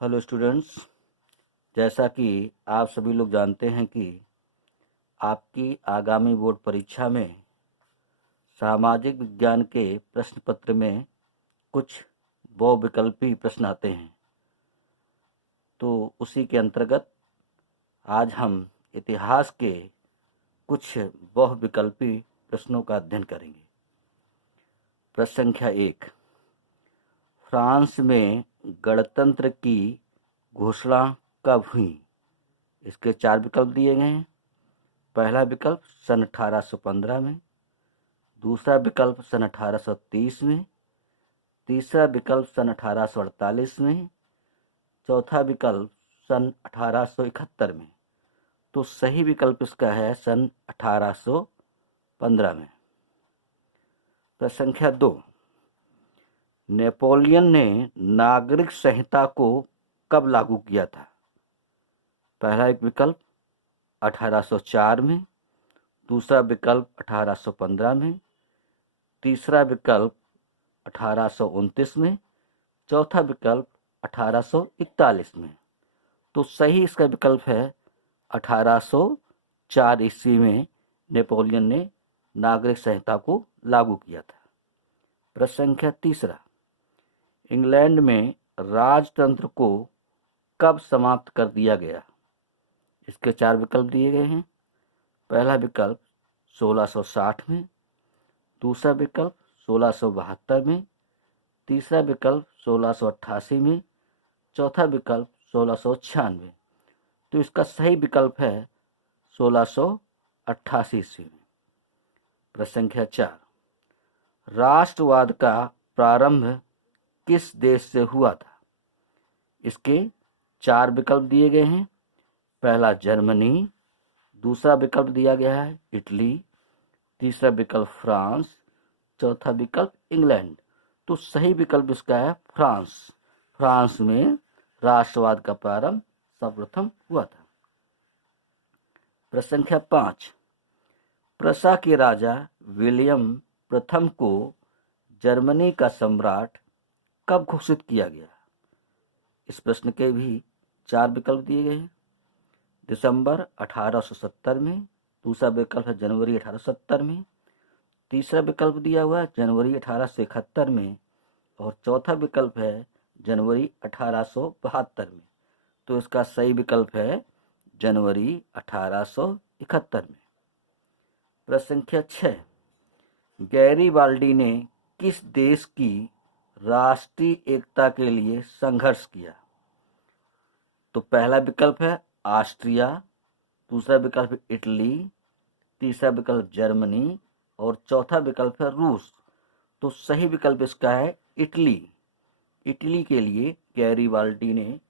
Hello students. जैसा कि आप सभी लोग जानते हैं कि आपकी आगामी बोर्ड परीक्षा में सामाजिक विज्ञान के प्रश्न पत्र में कुछ बहुविकल्पी प्रश्न आते हैं। तो उसी के अंतर्गत आज हम इतिहास के कुछ बहुविकल्पी प्रश्नों का अध्ययन करेंगे। प्रश्न संख्या 1, फ्रांस में गणतंत्र की घोषणा कब हुई? इसके 4 विकल्प दिए गए हैं। पहला विकल्प सन 1815 में, दूसरा विकल्प सन 1830 में, तीसरा विकल्प सन 1848 में, चौथा विकल्प सन 1871 में। तो सही विकल्प इसका है सन 1815 में। प्रश्न संख्या 2, नेपोलियन ने नागरिक संहिता को कब लागू किया था? पहला एक विकल्प 1804 में, दूसरा विकल्प 1815 में, तीसरा विकल्प 1829 में, चौथा विकल्प 1841 में। तो सही इसका विकल्प है 1804 ईस्वी में नेपोलियन ने नागरिक संहिता को लागू किया था। प्रश्न संख्या 3, इंग्लैंड में राजतंत्र को कब समाप्त कर दिया गया? इसके 4 विकल्प दिए गए हैं। पहला विकल्प 1660 में, दूसरा विकल्प 1672 में, तीसरा विकल्प 1688 में, चौथा विकल्प 1696। तो इसका सही विकल्प है 1688 ईस्वी में। प्रश्न संख्या 4, राष्ट्रवाद का प्रारंभ किस देश से हुआ था? इसके 4 विकल्प दिए गए हैं। पहला जर्मनी, दूसरा विकल्प दिया गया है इटली, तीसरा विकल्प फ्रांस, चौथा विकल्प इंग्लैंड। तो सही विकल्प इसका है फ्रांस। फ्रांस में राष्ट्रवाद का प्रारंभ सर्वप्रथम हुआ था। प्रश्न संख्या 5, प्रसा के राजा विलियम प्रथम को जर्मनी का सम्राट कब घोषित किया गया? इस प्रश्न के भी 4 विकल्प दिए गए हैं। दिसंबर 1870 में, दूसरा विकल्प है जनवरी 1870 में, तीसरा विकल्प दिया हुआ है जनवरी 1871 में, और चौथा विकल्प है जनवरी 1872 में। तो इसका सही विकल्प है जनवरी 1871 में। प्रश्न संख्या 6, गैरीबाल्डी ने किस देश की राष्ट्रीय एकता के लिए संघर्ष किया? तो पहला विकल्प है ऑस्ट्रिया, दूसरा विकल्प है इटली, तीसरा विकल्प जर्मनी, और चौथा विकल्प है रूस। तो सही विकल्प इसका है इटली। इटली के लिए गैरीबाल्डी ने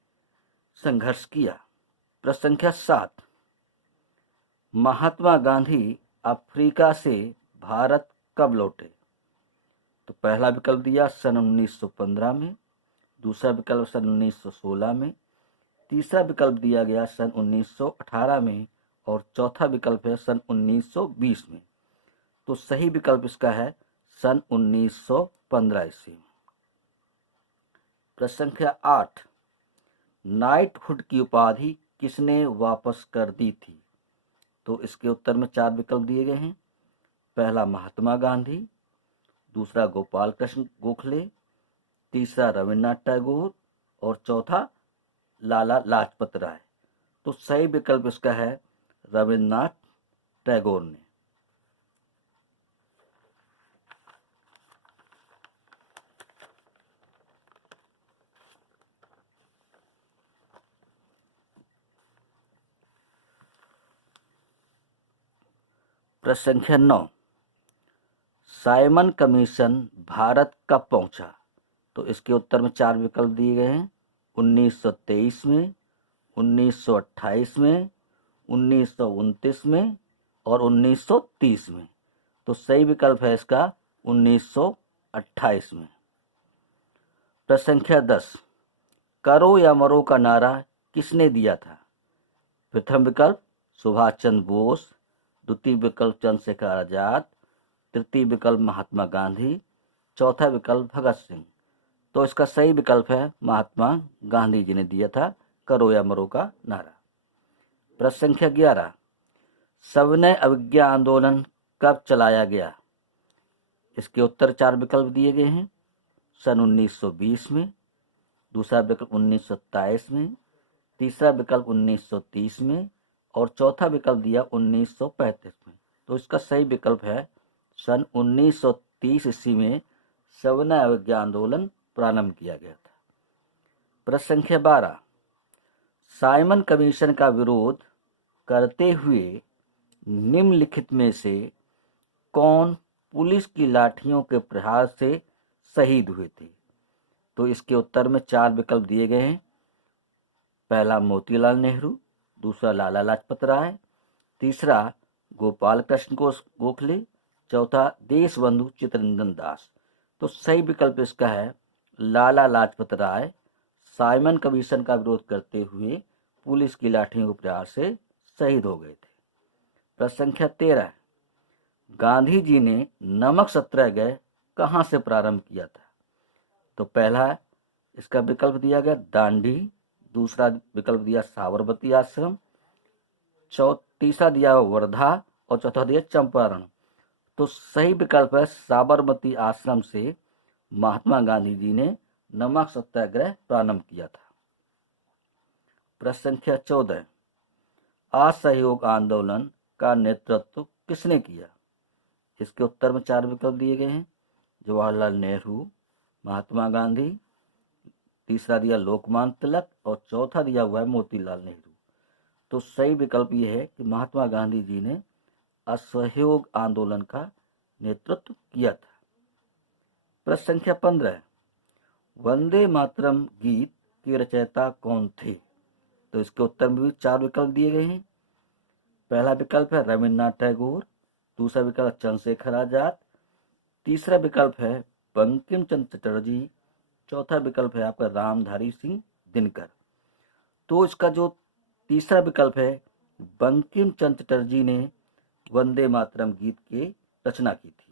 संघर्ष किया। प्रश्न संख्या 7, महात्मा गांधी अफ्रीका से भारत कब लौटे? तो पहला विकल्प दिया सन 1915 में, दूसरा विकल्प सन 1916 में, तीसरा विकल्प दिया गया सन 1918 में, और चौथा विकल्प है सन 1920 में। तो सही विकल्प इसका है सन 1915 ईस्वी। प्रश्न संख्या 8, नाइटहुड की उपाधि किसने वापस कर दी थी? तो इसके उत्तर में 4 विकल्प दिए गए हैं। पहला महात्मा गांधी, दूसरा गोपाल कृष्ण गोखले, तीसरा रविन्द्रनाथ टैगोर, और चौथा लाला लाजपत राय। तो सही विकल्प इसका है रविन्द्रनाथ टैगोर ने। प्रश्न संख्या 9, साइमन कमीशन भारत कब पहुंचा? तो इसके उत्तर में 4 विकल्प दिए गए हैं। 1923 में, 1928 में, 1929 में, और 1930 में। तो सही विकल्प है इसका 1928 में। प्रश्न संख्या 10, करो या मरो का नारा किसने दिया था? प्रथम विकल्प सुभाष चंद्र बोस, द्वितीय विकल्प चंद्रशेखर आजाद, तृतीय विकल्प महात्मा गांधी, चौथा विकल्प भगत सिंह। तो इसका सही विकल्प है महात्मा गांधी जी ने दिया था करो या मरो का नारा। प्रश्न संख्या 11, सविनय अवज्ञा आंदोलन कब चलाया गया? इसके उत्तर 4 विकल्प दिए गए हैं। सन 1920 में, दूसरा विकल्प 1927 में, तीसरा विकल्प 1930 में और चौथा विकल्प दिया 1935 में। तो इसका सही विकल्प है सन 1930 ईस्वी में सविनय अवज्ञा आंदोलन प्रारंभ किया गया था। प्रश्न संख्या 12, साइमन कमीशन का विरोध करते हुए निम्नलिखित में से कौन पुलिस की लाठियों के प्रहार से शहीद हुए थे? तो इसके उत्तर में 4 विकल्प दिए गए हैं। पहला मोतीलाल नेहरू, दूसरा लाला लाजपत राय, तीसरा गोपाल कृष्ण गोखले, चौथा देशबंधु चित्तरंजन दास। तो सही विकल्प इसका है लाला लाजपत राय साइमन कमीशन का विरोध करते हुए पुलिस की लाठियों के प्रहार से शहीद हो गए थे। प्रश्न संख्या 13, गांधी जी ने नमक सत्याग्रह कहाँ से प्रारंभ किया था? तो पहला इसका विकल्प दिया गया दांडी, दूसरा विकल्प दिया साबरमती आश्रम, तीसरा दिया वर्धा और चौथा दिया चंपारण। तो सही विकल्प है साबरमती आश्रम से महात्मा गांधी जी ने नमक सत्याग्रह प्रारंभ किया था। प्रश्न संख्या 14, असहयोग आंदोलन का नेतृत्व किसने किया? इसके उत्तर में 4 विकल्प दिए गए हैं। जवाहरलाल नेहरू, महात्मा गांधी, तीसरा दिया लोकमान्य तिलक और चौथा दिया हुआ है मोतीलाल नेहरू। तो सही विकल्प ये है कि महात्मा गांधी जी ने असहयोग आंदोलन का नेतृत्व किया था। प्रश्न संख्या 15, वंदे मातरम गीत के रचयिता कौन थे? तो इसके उत्तर में भी 4 विकल्प दिए गए हैं। पहला विकल्प है रविन्द्रनाथ टैगोर, दूसरा विकल्प चंद्रशेखर आजाद, तीसरा विकल्प है बंकिम चंद्र चटर्जी, चौथा विकल्प है आपका रामधारी सिंह दिनकर। तो इसका जो तीसरा विकल्प है बंकिम चंद्र चटर्जी ने वंदे मातरम गीत की रचना की थी।